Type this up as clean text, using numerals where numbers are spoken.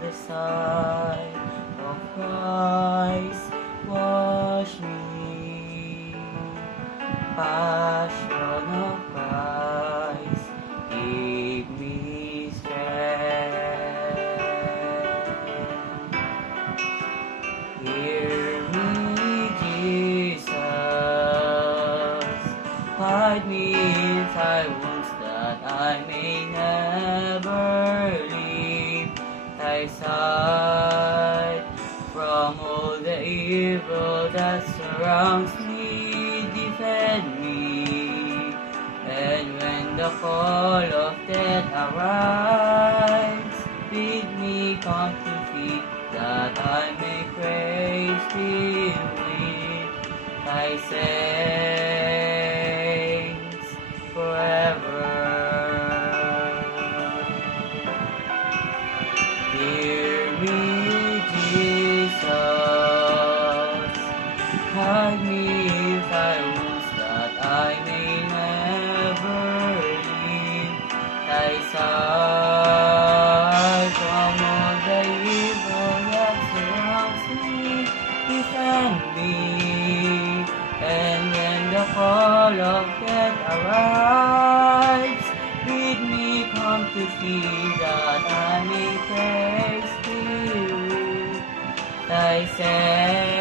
the sight of Christ wash me. Passion of Christ, give me strength. Hear me, Jesus, hide me in thy wounds that I may never leave thy side. From all the evil that surrounds me, defend me. And when the call of death arrives, bid me come to thee, that I may praise thee with thy saints forever. Hear me, Jesus, hide me in thy wounds, that I may never leave thy side. From all the evil that surrounds me, defend me. And when the call of death arrives, bid me come to thee, that I may praise thee with thy saints